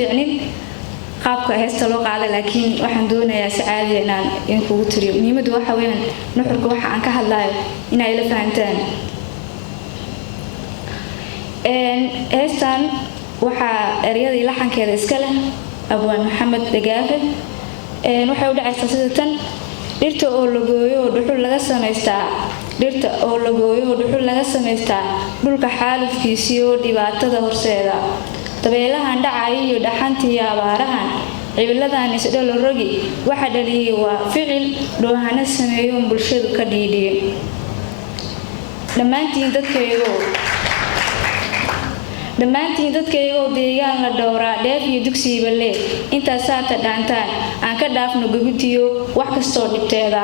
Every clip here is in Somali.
fiicnin qaabka heesta loo qaada laakiin waxaan doonayaa si caadi inaan kugu tiriyo muhiimadu waxa weeyaan nuxurka waxa aan ka hadlayo inay la fahantaan heestan waxa ereyada laxankeeda iska leh abwaan maxamed dagaafe waxay u dhacaysaa sida tan dhirta oo la gooyo dhuxul laga samaystaa dhulka xaalufkiisii oo dhibaatada horseeda dabeelahan dhacay iyo dhaxantii abaarahan cibiladan isdhalo rogi waxa dhaliyay waa ficil dhoohana sameeyo bulshadu ka dhiidhiyo dhammaantiin dadkaygo deegaan la dhowraa dheef iyo dugsiiba leh intaas saata dhaantaan aan ka dhaafno gubitiyo wax kastoo dhibteeda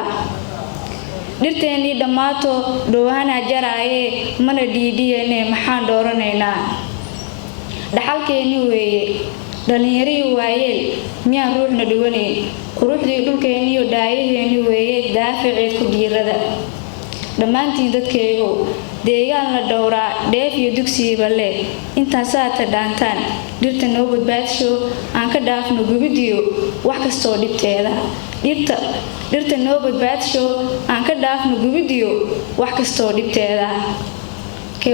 dhirteennii dhammaato dhoohana jaraaye mana dhiidhiyane maxaan dooranaynaa dhaxalkeennii weeye dhallinyarii waayeel miyaan ruuxna dhawanayn quruxdii dhulkeenniyo dhaayaheennii weeye daafaceed ku dhiirada dhammaantiin dadkaygo deegaan la dhowraa dheef iyo dugsiiba leh intaas saata dhaantaan dhirta noo badbaadsho aan ka dhaafno gubidiyo wax kastoo dhibteeda dhirta noo badbaadsho aan ka dhaafno gubidiyo wax kastoo dhibteeda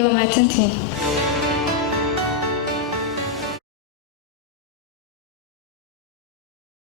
waa mahadsantihiin